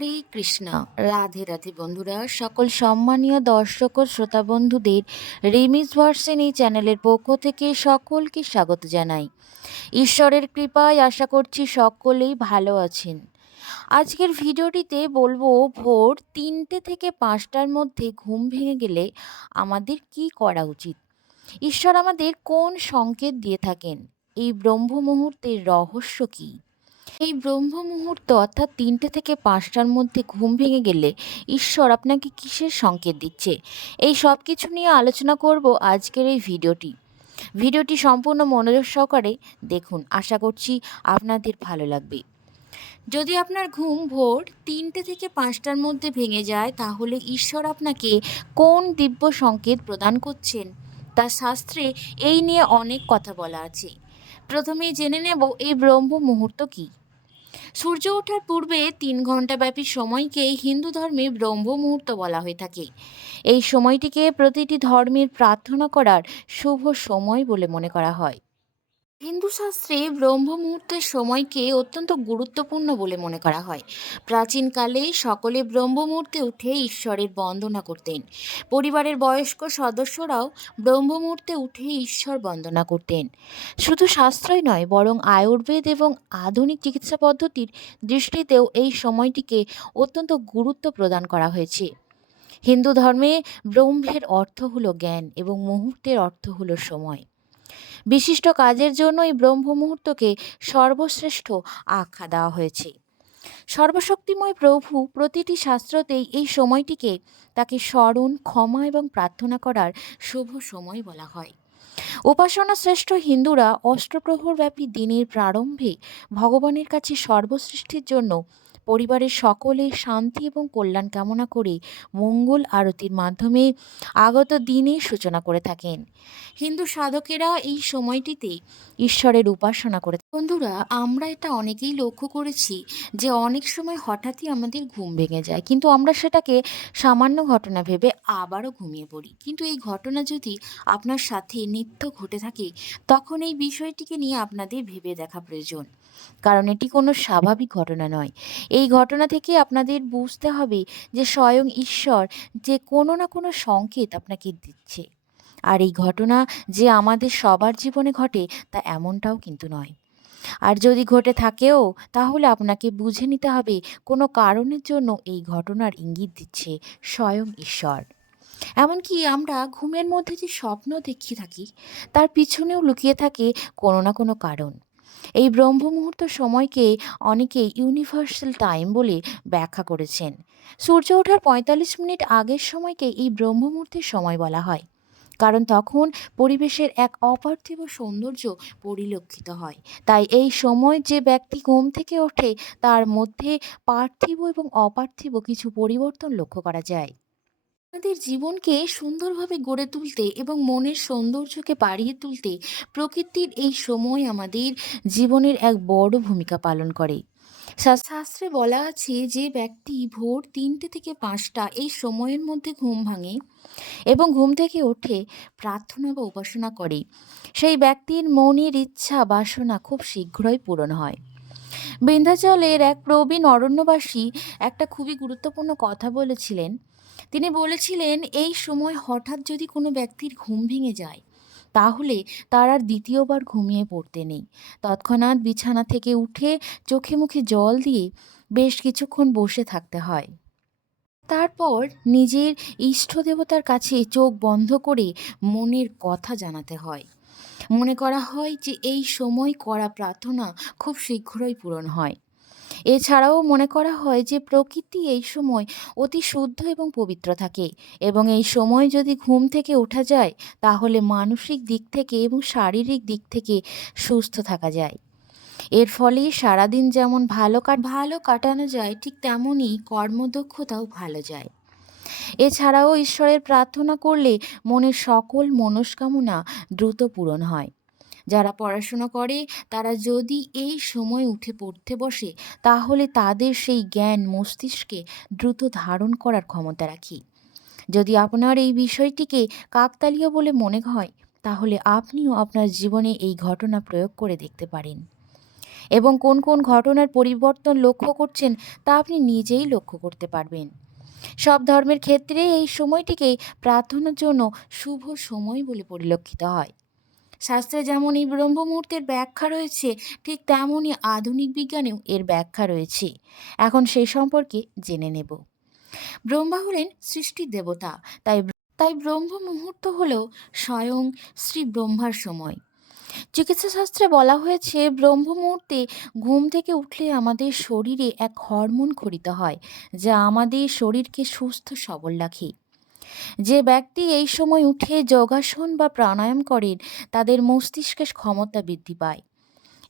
হরে কৃষ্ণ। রাধে রাধে বন্ধুরা, সকল সম্মানীয় দর্শক ও শ্রোতা বন্ধুদের রিমিস ভার্সেন এই চ্যানেলের পক্ষ থেকে সকলকে স্বাগত জানাই। ঈশ্বরের কৃপায় আশা করছি সকলেই ভালো আছেন। আজকের ভিডিওটিতে বলব, ভোর তিনটে থেকে পাঁচটার মধ্যে ঘুম ভেঙে গেলে আমাদের কি করা উচিত? ঈশ্বর আমাদের কোন সংকেত দিয়ে থাকেন? এই ব্রহ্ম মুহূর্তের রহস্য কী? এই ব্রহ্ম মুহূর্ত অর্থাৎ তিনটে থেকে পাঁচটার মধ্যে ঘুম ভেঙে গেলে ঈশ্বর আপনাকে কিসের সংকেত দিচ্ছে? এই সব কিছু নিয়ে আলোচনা করব আজকের এই ভিডিওটি। ভিডিওটি সম্পূর্ণ মনোযোগ সহকারে দেখুন। আশা করছি আপনাদের ভালো লাগবে। যদি আপনার ঘুম ভোর তিনটে থেকে পাঁচটার মধ্যে ভেঙে যায়, তাহলে ঈশ্বর আপনাকে কোন দিব্য সংকেত প্রদান করছেন? তা শাস্ত্রে এই নিয়ে অনেক কথা বলা আছে। প্রথমেই জেনে নেব, এই ব্রহ্ম মুহূর্ত কী? সূর্য ওঠার পূর্বে তিন ঘণ্টাব্যাপী সময়কে হিন্দু ধর্মে ব্রহ্ম মুহূর্ত বলা হয়ে থাকে। এই সময়টিকে প্রতিটি ধর্মের প্রার্থনা করার শুভ সময় বলে মনে করা হয়। হিন্দু শাস্ত্রে ব্রহ্ম মুহূর্তের সময়কে অত্যন্ত গুরুত্বপূর্ণ বলে মনে করা হয়। প্রাচীনকালে সকলে ব্রহ্ম মুহূর্তে উঠে ঈশ্বরের বন্দনা করতেন। পরিবারের বয়স্ক সদস্যরাও ব্রহ্ম মুহূর্তে উঠে ঈশ্বর বন্দনা করতেন। শুধু শাস্ত্রই নয়, বরং আয়ুর্বেদ এবং আধুনিক চিকিৎসা পদ্ধতির দৃষ্টিতেও এই সময়টিকে অত্যন্ত গুরুত্ব প্রদান করা হয়েছে। হিন্দু ধর্মে ব্রহ্মের অর্থ হলো জ্ঞান এবং মুহূর্তের অর্থ হলো সময়। বিশিষ্ট কাজের জন্য এই ব্রহ্ম মুহূর্তকে সর্বশ্রেষ্ঠ আখ্যা দেওয়া হয়েছে। সর্বশক্তিময় প্রভু প্রতিটি শাস্ত্রতেই এই সময়টিকে তাকে স্মরণ, ক্ষমা এবং প্রার্থনা করার শুভ সময় বলা হয়। উপাসনা শ্রেষ্ঠ হিন্দুরা অষ্টপ্রহরব্যাপী দিনের প্রারম্ভে ভগবানের কাছে সর্বসৃষ্টির জন্য পরিবারের সকলে শান্তি এবং কল্যাণ কামনা করে মঙ্গল আরতির মাধ্যমে আগত দিনের সূচনা করে থাকেন। হিন্দু সাধকেরা এই সময়টিতে ঈশ্বরের উপাসনা করে বন্ধুরা, আমরা এটা অনেকেই লক্ষ্য করেছি যে অনেক সময় হঠাৎই আমাদের ঘুম ভেঙে যায়। কিন্তু আমরা সেটাকে সামান্য ঘটনা ভেবে আবারও ঘুমিয়ে পড়ি। কিন্তু এই ঘটনা যদি আপনার সাথে নিত্য ঘটে থাকে, তখন এই বিষয়টিকে নিয়ে আপনাদের ভেবে দেখা প্রয়োজন। কারণ এটি কোনো স্বাভাবিক ঘটনা নয়। এই ঘটনা থেকে আপনাদের বুঝতে হবে যে স্বয়ং ঈশ্বর যে কোনো না কোনো সংকেত আপনাকে দিচ্ছে। আর এই ঘটনা যে আমাদের সবার জীবনে ঘটে তা এমনটাও কিন্তু নয়। আর যদি ঘটে থাকেও, তাহলে আপনাকে বুঝে নিতে হবে কোনো কারণের জন্য এই ঘটনার ইঙ্গিত দিচ্ছে স্বয়ং ঈশ্বর। এমনকি আমরা ঘুমের মধ্যে যে স্বপ্ন দেখিয়ে থাকি, তার পিছনেও লুকিয়ে থাকে কোনো না কোনো কারণ। এই ব্রহ্ম মুহূর্ত সময়কে অনেকে ইউনিভার্সাল টাইম বলে ব্যাখ্যা করেছেন। সূর্য ওঠার পঁয়তাল্লিশ মিনিট আগের সময়কে এই ব্রহ্ম মুহূর্তের সময় বলা হয়। কারণ তখন পরিবেশের এক অপার্থিব সৌন্দর্য পরিলক্ষিত হয়। তাই এই সময় যে ব্যক্তি ঘুম থেকে ওঠে, তার মধ্যে পার্থিব এবং অপার্থিব কিছু পরিবর্তন লক্ষ্য করা যায়। আমাদের জীবনকে সুন্দরভাবে গড়ে তুলতে এবং মনের সৌন্দর্যকে বাড়িয়ে তুলতে প্রকৃতির এই সময় আমাদের জীবনের এক বড় ভূমিকা পালন করে। শাস্ত্রে বলা আছে যে ব্যক্তি ভোর তিনটে থেকে পাঁচটা এই সময়ের মধ্যে ঘুম ভাঙে এবং ঘুম থেকে ওঠে প্রার্থনা বা উপাসনা করে। সেই ব্যক্তির মনের ইচ্ছা বাসনা খুব শীঘ্রই পূরণ হয়। বিন্ধ্যাচলের এক প্রবীণ অরণ্যবাসী একটা খুবই গুরুত্বপূর্ণ কথা বলেছিলেন তিনি বলেছিলেন, এই সময় হঠাৎ যদি কোনো ব্যক্তির ঘুম ভেঙে যায়, তাহলে তার আর দ্বিতীয়বার ঘুমিয়ে পড়তে নেই। তৎক্ষণাৎ বিছানা থেকে উঠে চোখে মুখে জল দিয়ে বেশ কিছুক্ষণ বসে থাকতে হয়। তারপর নিজের ইষ্ট দেবতার কাছে চোখ বন্ধ করে মনের কথা জানাতে হয়। মনে করা হয় যে, এই সময় করা প্রার্থনা খুব শীঘ্রই পূরণ হয়। এছাড়াও মনে করা হয় যে প্রকৃতি এই সময় অতি শুদ্ধ এবং পবিত্র থাকে এবং এই সময় যদি ঘুম থেকে ওঠা যায়, তাহলে মানসিক দিক থেকে এবং শারীরিক দিক থেকে সুস্থ থাকা যায়। এর ফলে সারাদিন যেমন ভালো কাট, ভালো কাটানো যায়, ঠিক তেমনই কর্মদক্ষতাও ভালো যায়। এছাড়াও ঈশ্বরের প্রার্থনা করলে মনের সকল মনস্কামনা দ্রুত পূরণ হয়। যারা পড়াশোনা করে, তারা যদি এই সময় উঠে পড়তে বসে, তাহলে তাদের সেই জ্ঞান মস্তিষ্কে দ্রুত ধারণ করার ক্ষমতা রাখি। যদি আপনার এই বিষয়টিকে কাকতালীয় বলে মনে হয়, তাহলে আপনিও আপনার জীবনে এই ঘটনা প্রয়োগ করে দেখতে পারেন। এবং কোন কোন ঘটনার পরিবর্তন লক্ষ্য করছেন, তা আপনি নিজেই লক্ষ্য করতে পারবেন। সব ধর্মের ক্ষেত্রে এই সময়টিকে প্রার্থনার জন্য শুভ সময় বলে পরিলক্ষিত হয়। শাস্ত্রে যেমন এই ব্রহ্ম মুহূর্তের ব্যাখ্যা রয়েছে, ঠিক তেমনই আধুনিক বিজ্ঞানেও এর ব্যাখ্যা রয়েছে। এখন সেই সম্পর্কে জেনে নেব। ব্রহ্মা হলেন সৃষ্টির দেবতা, তাই তাই ব্রহ্ম মুহূর্ত হল স্বয়ং শ্রী ব্রহ্মার সময়। চিকিৎসাশাস্ত্রে বলা হয়েছে ব্রহ্ম মুহূর্তে ঘুম থেকে উঠলে আমাদের শরীরে এক হরমোন খরিত হয়, যা আমাদের শরীরকে সুস্থ সবল রাখে। যে ব্যক্তি এই সময় উঠে যোগাসন বা প্রাণায়াম করেন, তাদের মস্তিষ্কের ক্ষমতা বৃদ্ধি পায়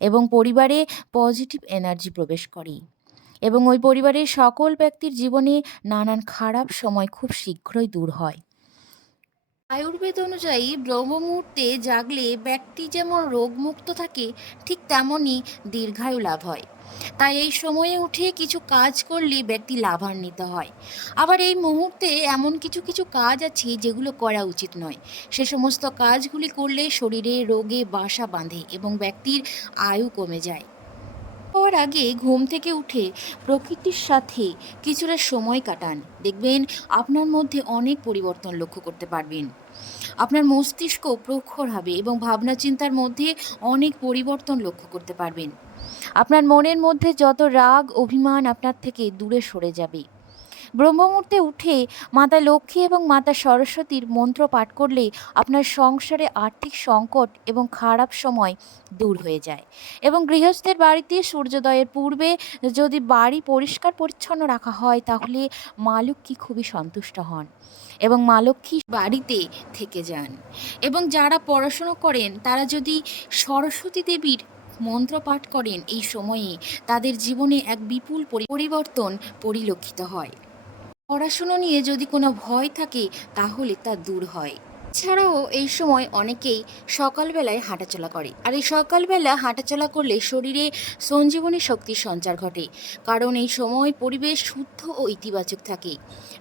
এবং পরিবারে পজিটিভ এনার্জি প্রবেশ করে এবং ওই পরিবারের সকল ব্যক্তির জীবনে নানান খারাপ সময় খুব শীঘ্রই দূর হয়। আয়ুর্বেদ অনুযায়ী ব্রহ্ম মুহূর্তে জাগলে ব্যক্তি যেমন রোগমুক্ত থাকে, ঠিক তেমনই দীর্ঘায়ু লাভ হয়। তাই এই সময়ে উঠে কিছু কাজ করলে ব্যক্তি লাভান্বিত হয়। আবার এই মুহূর্তে এমন কিছু কিছু কাজ আছে যেগুলো করা উচিত নয়। সে সমস্ত কাজগুলি করলে শরীরে রোগে বাসা বাঁধে এবং ব্যক্তির আয়ু কমে যায়। হওয়ার আগে ঘুম থেকে উঠে প্রকৃতির সাথে কিছুটা সময় কাটান। দেখবেন আপনার মধ্যে অনেক পরিবর্তন লক্ষ্য করতে পারবেন। আপনার মস্তিষ্ক প্রখর হবে এবং ভাবনা চিন্তার মধ্যে অনেক পরিবর্তন লক্ষ্য করতে পারবেন। আপনার মনের মধ্যে যত রাগ, অভিমান আপনার থেকে দূরে সরে যাবে। ব্রহ্মমুহূর্তে উঠে মাতা লক্ষ্মী এবং মাতা সরস্বতীর মন্ত্র পাঠ করলে আপনার সংসারে আর্থিক সংকট এবং খারাপ সময় দূর হয়ে যায়। এবং গৃহস্থের বাড়িতে সূর্যোদয়ের পূর্বে যদি বাড়ি পরিষ্কার পরিচ্ছন্ন রাখা হয়, তাহলে মা লক্ষ্মী খুবই সন্তুষ্ট হন এবং মা লক্ষ্মী বাড়িতে থেকে যান। এবং যারা পড়াশুনো করেন, তারা যদি সরস্বতী দেবীর মন্ত্র পাঠ করেন, এই সময়ে তাদের জীবনে এক বিপুল পরি- পরিবর্তন পরিলক্ষিত হয়। পড়াশুনো নিয়ে যদি কোনো ভয় থাকে, তাহলে তা দূর হয়। এছাড়াও এই সময় অনেকেই সকালবেলায় হাঁটাচলা করে। আর এই সকালবেলা হাঁটাচলা করলে শরীরে সঞ্জীবনী শক্তির সঞ্চার ঘটে, কারণ এই সময় পরিবেশ শুদ্ধ ও ইতিবাচক থাকে।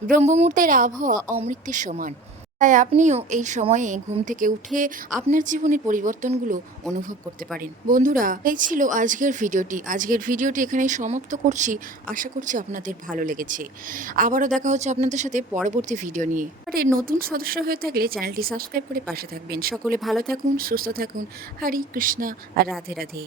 ব্রহ্মমূর্তের আবহাওয়া অমৃতের সমান। তাই আপনিও এই সময়ে ঘুম থেকে উঠে আপনার জীবনের পরিবর্তনগুলো অনুভব করতে পারেন। বন্ধুরা, এই ছিল আজকের ভিডিওটি। আজকের ভিডিওটি এখানে সমাপ্ত করছি। আশা করছি আপনাদের ভালো লেগেছে। আবারও দেখা হচ্ছে আপনাদের সাথে পরবর্তী ভিডিও নিয়ে। আর নতুন সদস্য হয়ে থাকলে চ্যানেলটি সাবস্ক্রাইব করে পাশে থাকবেন। সকলে ভালো থাকুন, সুস্থ থাকুন। হরে কৃষ্ণা, রাধে রাধে।